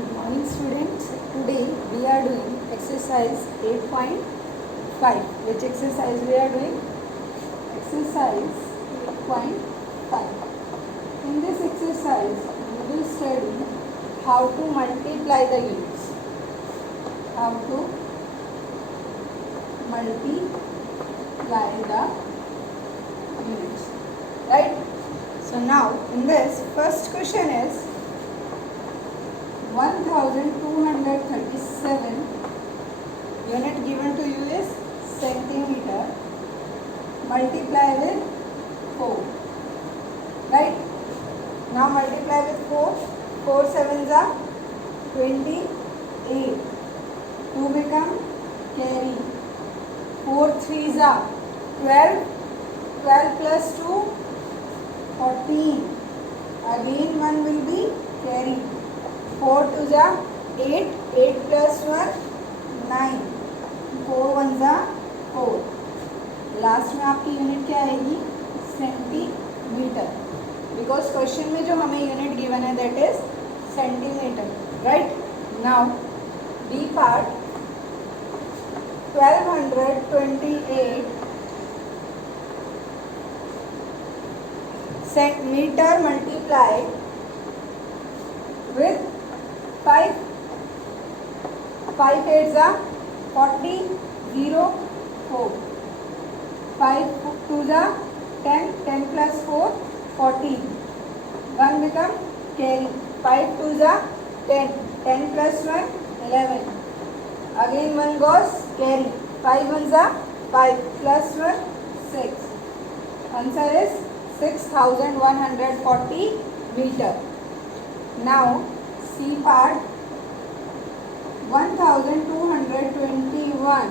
Good morning students. Today we are doing exercise 8.5. Which exercise we are doing? Exercise 8.5. In this exercise we will study how to multiply the units. How to multiply the units. Right? So now in this first question is 1237 unit given to you is centimeter, multiply with 4, right? Now multiply with 4, 4 sevens are 28, 2 become carry, 4 threes are 12, 12 plus 2 14, again 1 will be carry, 4 twos are 8, 8 plus 1 9, 4 ones are 4. Last में आपकी unit क्या आएगी? Centimetre. Because question में जो हमें unit given है that is centimetre. Right. Now B part 1228 centimetre multiply with 5 8s are 40, 0, 4, 5 2s are 10, 10 plus 4 14, 1 become carry, 5 2s are 10, 10 plus 1 11, again 1 goes carry, 5 1s are 5 plus 1 6. Answer is 6140 meter. Now C part 1221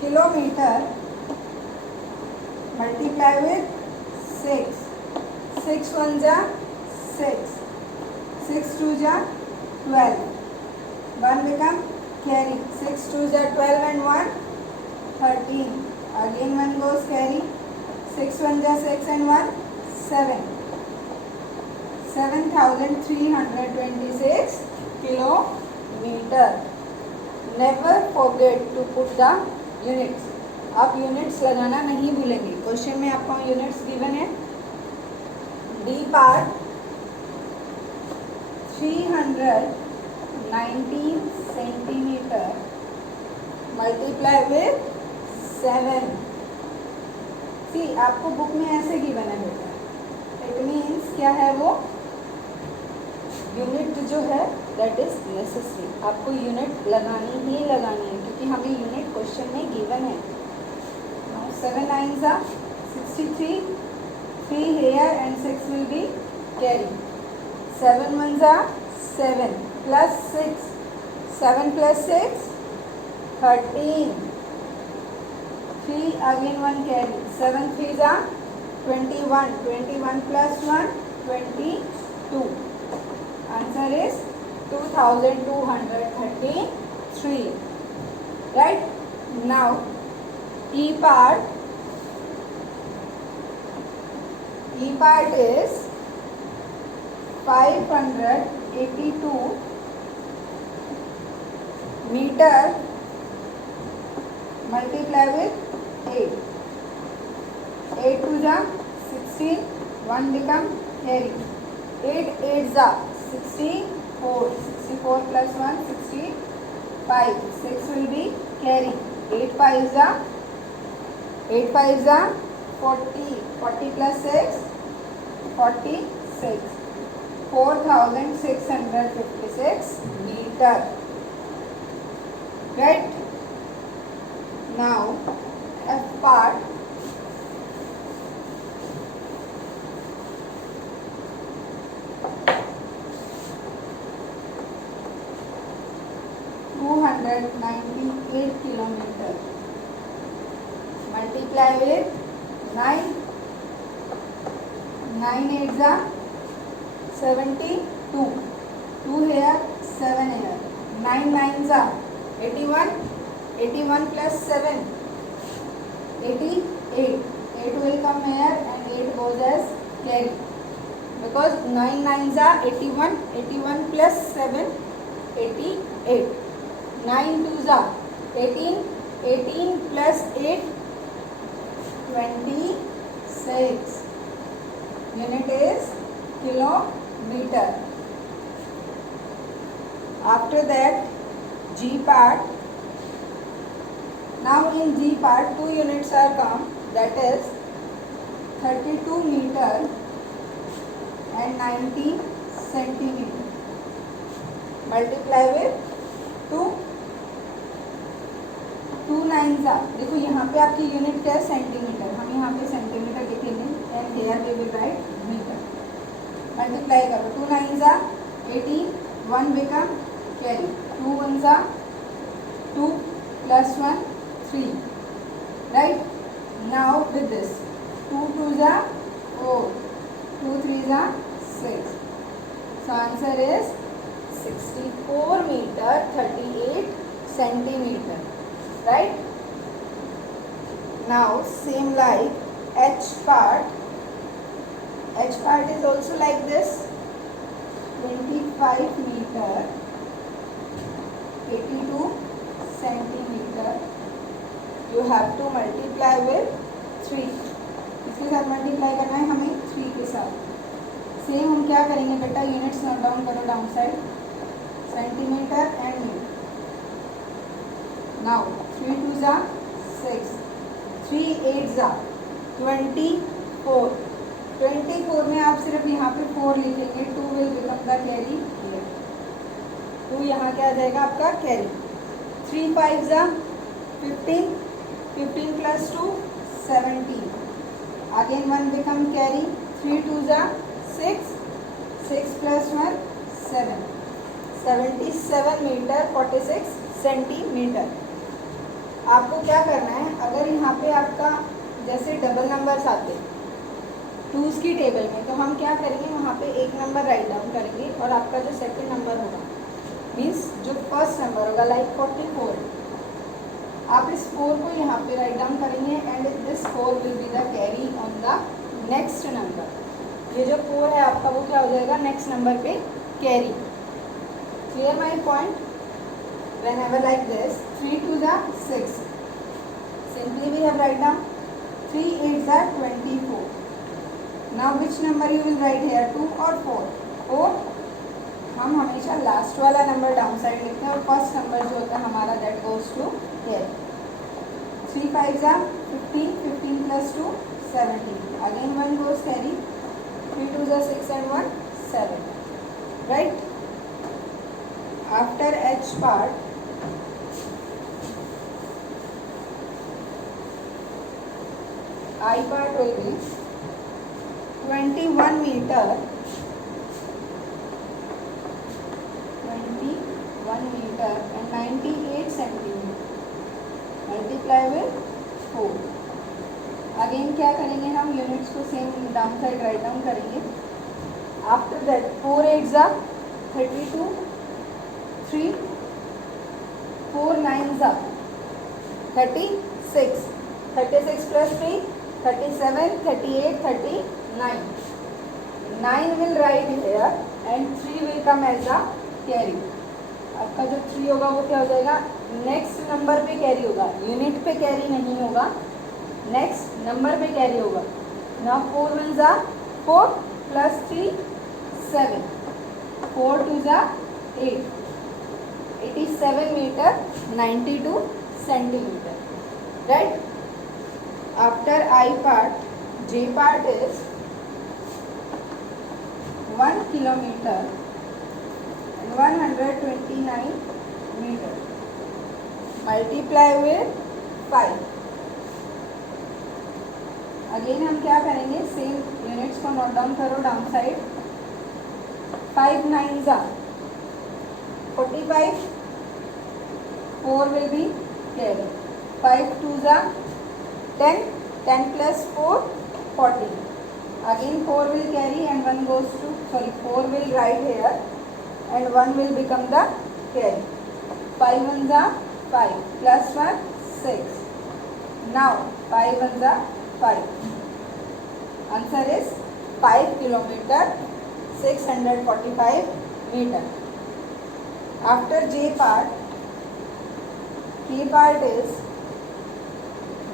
kilometer multiply with 6, 6 ones are 6, 6 twos are 12, 1 become carry, 6 twos are 12 and 1 13, again 1 goes carry, 6 ones are 6 and 1 7, 7326 kilometer. Never forget to put the units. आप units लगाना नहीं भूलेंगे. Question में आपको units given है. D part 319 centimetre multiply with 7. सी आपको book में ऐसे गिवन है बेटा. इट मीन्स क्या है वो यूनिट जो है दैट इज नेसेसरी. आपको यूनिट लगानी ही लगानी है क्योंकि हमें यूनिट क्वेश्चन में गिवन है. 7 9s are 63, 3 here and 6 will be carry. 7 1s are 7 plus 6, 7 plus 6 13, 3 again 1 carry, 7 3s are 21, 21 plus 1 22. Answer is 2233. Right. Now E part is 582 meter multiply with 8, 8 2s are 16, 1 become carry, 8 8s are 64, 64 plus 1 65, 6 will be carry, 8 5s are 40, 40 plus 6 46, 4656 meter. Right. Now F part 298 kilometer multiply with 9, 9 8s are 72, 2 here 7 here, 9 9s are 81, 81 plus 7 88, 8 will come here and 8 goes as carry, because 9 9s are 81, 81 plus 7, 88. 9 2s are 18, 18 plus 8, 26. Unit is kilometer. After that, G part. Now in G part, 2 units are come, that is 32 meter and 90 centimeter. Multiply with 2, 2 9s are, देखो यहाँ पे आपकी unit क्या है, centimetre, हम यहाँ पे centimetre लिखेंगे and here we will write metre. Multiply करो, 2 9s are 18, 1 become carry, 2 1s are 2 plus 1 3, right? Now with this 2 2s are 4, 2 3s are 6. So answer is 64 meter 38 centimeter, right? Now same like H part. H part is also like this, 25 meter 82 centimeter. You have to multiply with 3. इसके साथ multiply करना है हमें 3 के साथ. Same हम क्या करेंगे बेटा, यूनिट्स नोट डाउन करो down side, centimetre and metre. Now 3 2s are 6, 3 8s are 24. 24 में आप सिर्फ यहाँ पे 4 लिखेंगे, 2 will become the carry here. 2 यहाँ क्या आ जाएगा आपका carry. 3 5s are 15, 15 plus 2 17. Again 1 become carry. 3 2s are 6, 6 plus 1 7. 77 meter 46 centimeter. आपको क्या करना है, अगर यहाँ पे आपका जैसे डबल नंबर्स आते टूज की टेबल में, तो हम क्या करेंगे, वहाँ पे एक नंबर राइट डाउन करेंगे और आपका जो सेकंड नंबर होगा मीन्स जो फर्स्ट नंबर होगा लाइक 44, आप इस 4 को यहाँ पे राइट डाउन करेंगे and this 4 will be the carry on the next number. ये जो 4 है आपका वो क्या हो जाएगा, नेक्स्ट नंबर पे carry. Clear my point? Whenever like this, 3 2s are 6. Simply we have write down 3 8s are 24. Now which number you will write here, 2 or 4? 4. हम हमेशा लास्ट वाला नंबर डाउन साइड लिखते हैं और फर्स्ट नंबर जो होता है हमारा that goes to here. 3 5s are 15, 15 plus 2 17. Again 1 goes carry. 3 2s are 6 and 1 7. Right? After H part, I part will be 21 meter 21 meter and 98 centimeter. Multiply with 4. Again क्या करेंगे हम, यूनिट्स को same down side right down करेंगे. After that 4 8s are 32, 3 4 9s are 36, 36 plus 3 37, 38, 39. 9 will write here and 3 will come as a carry. आपका जो 3 होगा वो क्या हो जाएगा, नेक्स्ट नंबर पे कैरी होगा, यूनिट पे कैरी नहीं होगा, नेक्स्ट नंबर पे कैरी होगा. Now 4 1s are 4 plus 3 7, 4 2s are 8, 87 meter 92 centimeter. Right? After I part, J part is 1 kilometer and 129 meter. Multiply with 5. Again हम क्या करेंगे, सेम यूनिट्स को नोट डाउन करो down side. 5 9s are 45, 4 will be carry. 5 2s are 10, 10 plus 4 14. Again 4 will carry and 1 goes to, 4 will write here and 1 will become the carry. 5 1s are 5 plus 1 6. Now 5 1s are 5. Answer is 5 kilometer 645 meter. After J part, K part is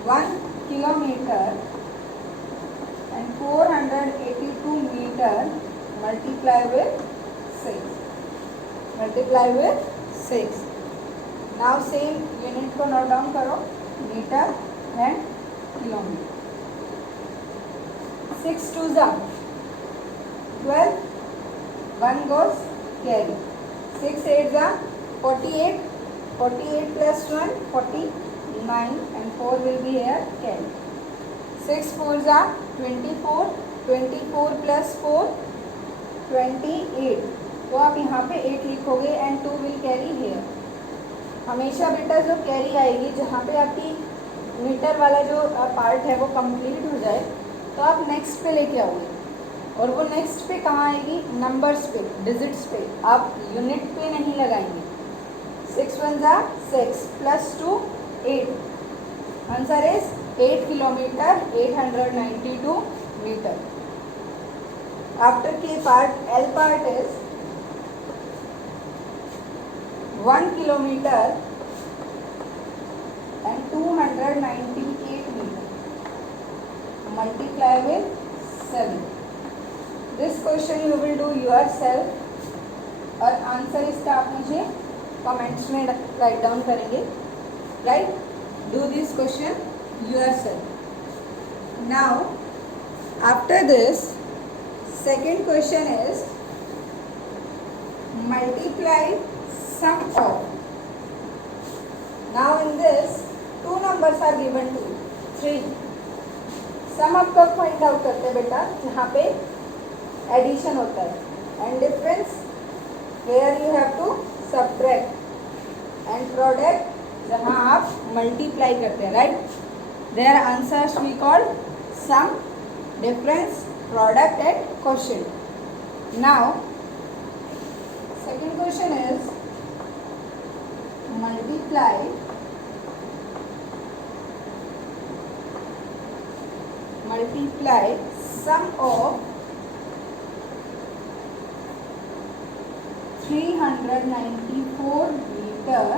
1 kilometer and 482 meter multiply with 6. Multiply with 6. Now same unit को note down करो, meter and kilometer. 6 2 जा 12, 1 goes carry. 6 8 जा 48, 48 plus 1 49 and 4 will be here carry. 6 4 जा 24, 24 plus 4 28. तो आप यहाँ पे 8 लिखोगे एंड 2 विल कैरी हेयर. हमेशा बेटा जो कैरी आएगी जहाँ पे आपकी मीटर वाला जो पार्ट है वो कंप्लीट हो जाए तो आप नेक्स्ट पे लेके आओगे. और वो नेक्स्ट पे कहाँ आएगी? नंबर्स पे, डिजिट्स पे. आप यूनिट पे नहीं लगाएंगे. 6 1 जा 6 plus 2 8. Answer is 8 kilometre 892 meter. After K part, L part is 1 kilometer and 298 meter. Multiply with 7. This question you will do yourself. और आंसर इसका आप मुझे कमेंट्स में राइट डाउन करेंगे. Right, do this question yourself. Now after this, second question is multiply sum of. Now in this, two numbers are given to you, 3. सम आप कब find out करते हैं बेटा? जहाँ पे एडिशन होता है. And difference where you have to subtract. And product जहाँ आप मल्टीप्लाई करते हैं. Right, their answers we call sum, difference, product and question. Now second question is multiply sum of 394 meter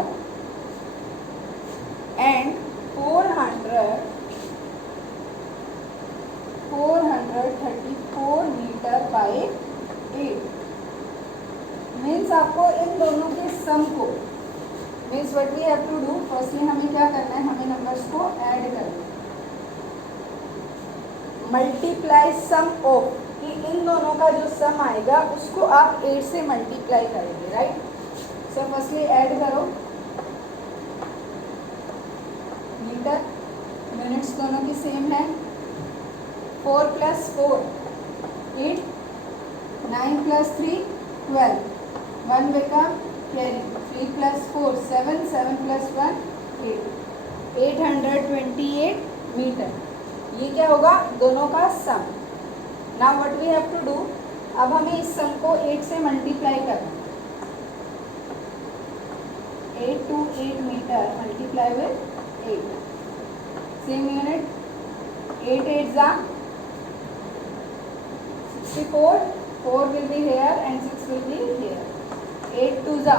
and 434 meter by 8. Means आपको इन दोनों के sum को, means what we have to do, firstly हमें क्या करना है? हमें नंबर्स को ऐड करना है. मल्टीप्लाई सम ऑफ, कि इन दोनों का जो सम आएगा उसको आप 8 से मल्टीप्लाई करेंगे. राइट, सो फर्स्टली ऐड करो. मीटर, यूनिट्स दोनों की सेम है. 4 plus 4 8, 9 plus 3 12, 1 become carry. 3 plus 4 7, 7 plus 1 8, 828 metre. ये क्या होगा? दोनों का sum. Now what we have to do, अब हमें इस सम को 8 से मल्टीप्लाई करना. 8 to 8 metre multiply with 8. Same unit. 8 8 जा 64, 4 will be here and 6 will be here. 8 2 जा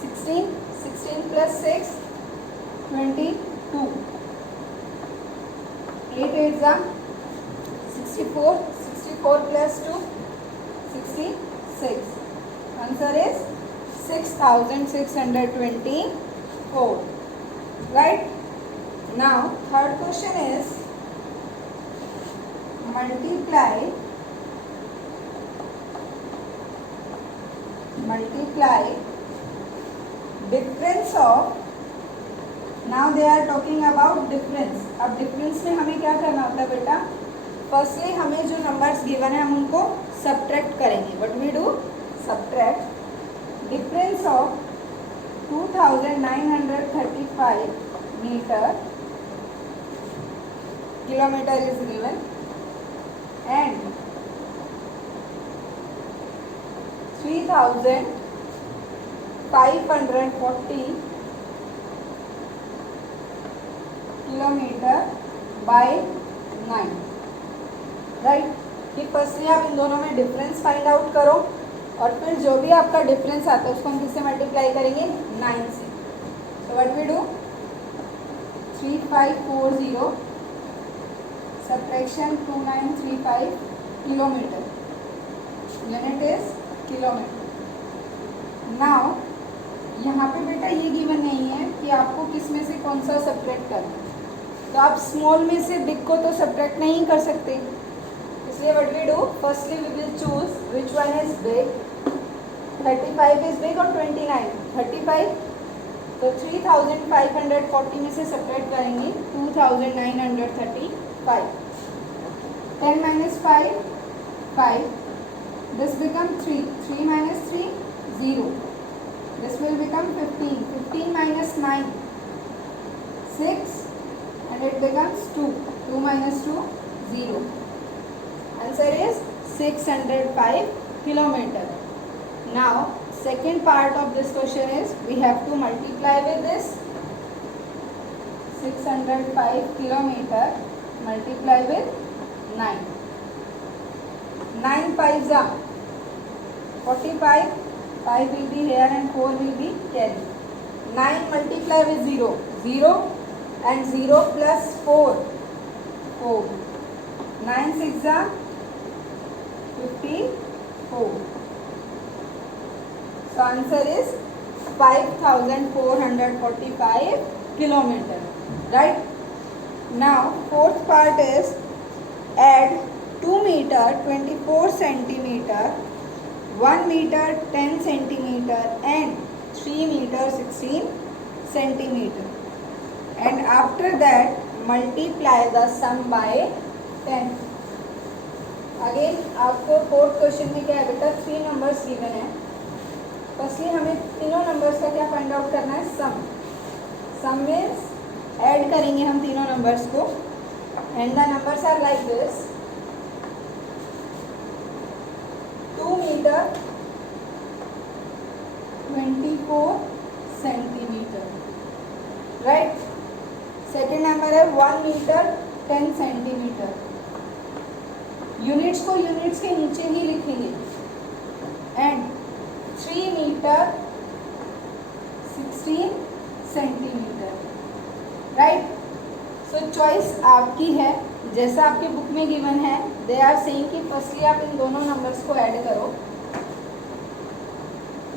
16, 16 plus 6 22. 8 8 जा 64, 64 plus 2 66. Answer is 6624. Right? Now third question is multiply difference of. Now they are talking about difference. अब difference में हमें क्या करना होता है बेटा? फर्स्टली हमें जो नंबर्स गिवन है हम उनको सब्ट्रैक्ट करेंगे. What we do? Subtract difference of 2935 metre, kilometre is given, and 3540 kilometre by 9. Right, कि फर्स्टली आप इन दोनों में डिफरेंस फाइंड आउट करो और फिर जो भी आपका डिफरेंस आता है उसको हम किससे मल्टीप्लाई करेंगे 9 से. So what we do 3540 subtraction 2935 kilometre. Unit is kilometre. Now यहाँ पे बेटा ये गिवन नहीं है कि आपको किस में से कौन सा सब्ट्रैक्ट करना है, तो आप स्मॉल में से बिग को तो सब्ट्रैक्ट नहीं कर सकते. इसलिए what we do firstly we will choose which one is big. 35 is big और 29 35, तो 3540 में से सब्ट्रैक्ट करेंगे 2935. 10 minus 5 5. This become 3. 3 minus 3 0. This will become 15. 15 minus 9 6, and it becomes 2. 2 minus 2 0. Answer is 605 kilometer. Now second part of this question is we have to multiply with this. 605 kilometer multiply with 9. 9 5s are 45. 5 will be here and 4 will be carry. 9 multiply with 0. 0 and 0 plus 4. 4. 9 6 are 54. So answer is 5445 kilometer. Right? Now fourth part is add 2 meter 24 centimeter, 1 meter 10 centimeter and 3 meter 16 centimeter, and after that multiply the sum by 10. Again आपको fourth question में क्या है बेटा 3 numbers given है. Firstly हमें तीनों numbers का क्या फाइंड आउट करना है सम. सम मीन्स ऐड करेंगे हम तीनों नंबर्स को, and the numbers are like this. 2 meter 24 centimeter. Right. Second number है 1 meter 10 centimeter. यूनिट्स को यूनिट्स के नीचे ही लिखेंगे. And 3 meter 16 centimeter. Right. So choice आपकी है, जैसा आपके बुक में गिवन है. दे आर सेइंग कि फर्स्टली आप इन दोनों नंबर्स को ऐड करो.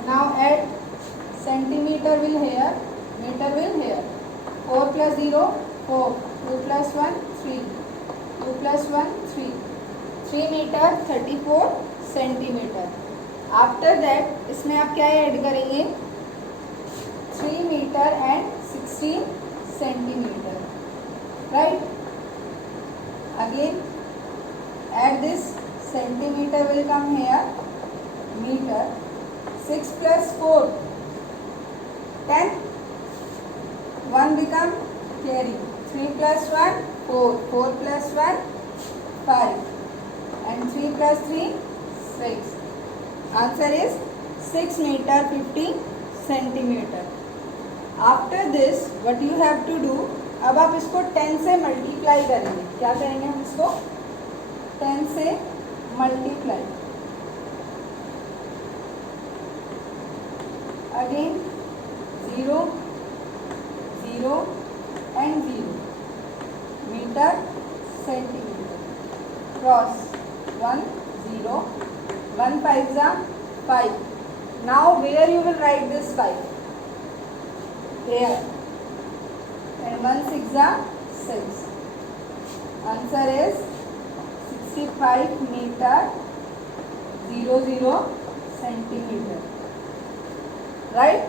Now add centimetre will here, metre will here. 4 plus 0 4, 2 plus 1 3, 2 plus 1 3. 3 meter 34 centimeter. After that इसमें आप क्या ऐड करेंगे 3 meter and 16 centimeter. Right. Again add this centimeter will come here, meter. 6 plus 4 10. 1 become carry. 3 plus 1 4. 4 plus 1 5, and 3 plus 3 6. Answer is 6 meter 50 centimeter. After this what you have to do, अब आप इसको 10 से multiply करेंगे. क्या करेंगे हम इसको 10 से multiply. Again 0 0 and 0. Metre centimetre. Cross 1 0. 1 5s are 5. Now where you will write this 5? Here. And 1 6 are 6. Answer is 65 meter 00 centimeter. Right?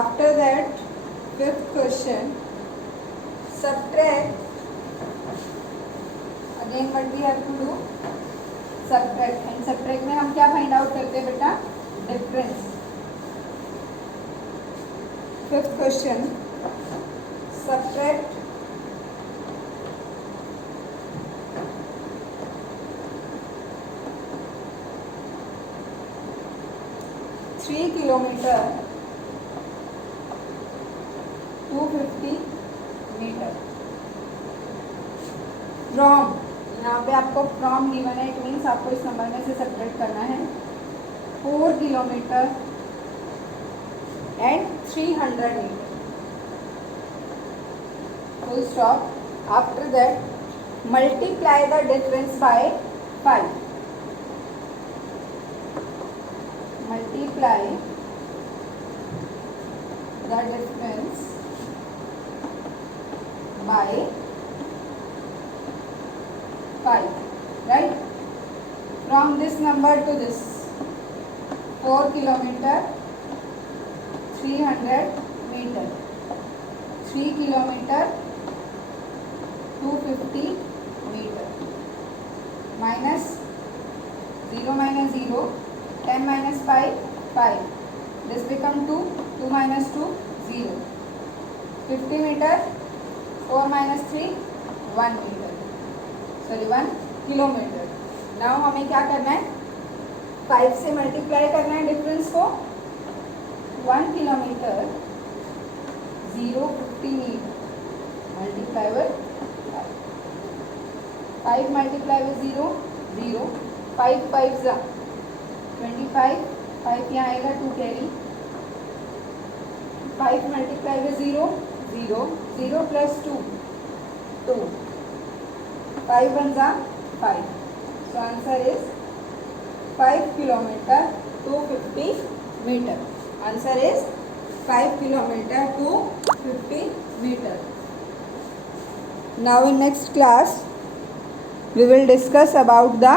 After that, fifth question, subtract. Again what we have to do? Subtract. And subtract में हम क्या find out करते हैं बेटा? Difference. Fifth question, subtract 3 kilometer 250 from, यहाँ पे आपको from given है, इट मीन्स आपको इस नंबर में से सेपरेट करना है 4 kilometre and 300 metre. Full stop. After that, multiply the difference by 5. Multiply the difference by 5. Right? From this number to this, 4 kilometer, 300 meter, 3 kilometer, 250 meter, minus 0 minus 0, 10 minus 5, 5, this become 2, 2 minus 2, 0, 50 meter, 4 minus 3, 1 meter, sorry 1 kilometer. now हमें क्या करना है, 5 से multiply करना है difference को, 1 kilometre 050 metre multiply by 5 multiply by 0, 0, 5 5 जा 25, 5 यहाँ आएगा 2 कैरी, 5 मल्टीप्लाई बाय 0, 0, 0 प्लस 2, 2, 5 1 जा 5. So answer is 5 kilometre 250 metre. Answer is 5 kilometer 250 meter. Now in next class we will discuss about the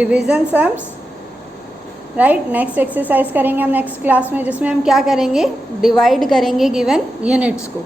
division sums. Right, next exercise करेंगे हम next class में, जिसमें हम क्या करेंगे, डिवाइड करेंगे गिवन यूनिट्स को.